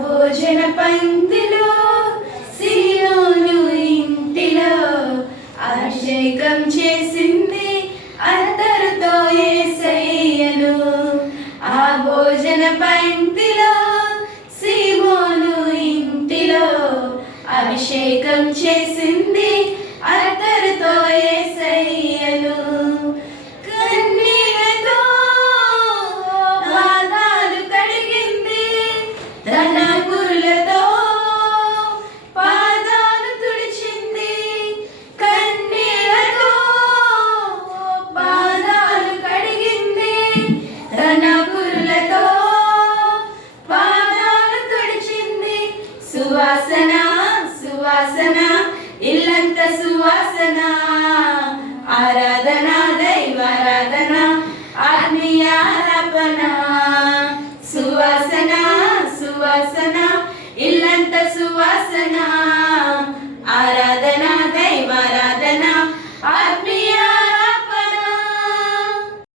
భోజన పంక్తిలో సీయోను ఇంటిలో అభిషేకం చేసింది అత్తరుతో యేసయ్యను. ఆ భోజన పంక్తిలో సీమోను ఇంటిలో అభిషేకం చేసింది అత్తరుతో యేసయ్యను. కన్నీళ్లతో పాదాలు కడిగింది, తన కురులతో పాదాలు తుడిచింది. కన్నీళ్లతో పాదాలు కడిగింది, తన కురులతో పాదాలు తుడిచింది. సువాసన సువాసన ఇల్లంత సువాసన, ఆరాధన దైవారాధన ఆత్మీయారాపణ. సువాసన సువాసన ఇల్లంత సువాసన.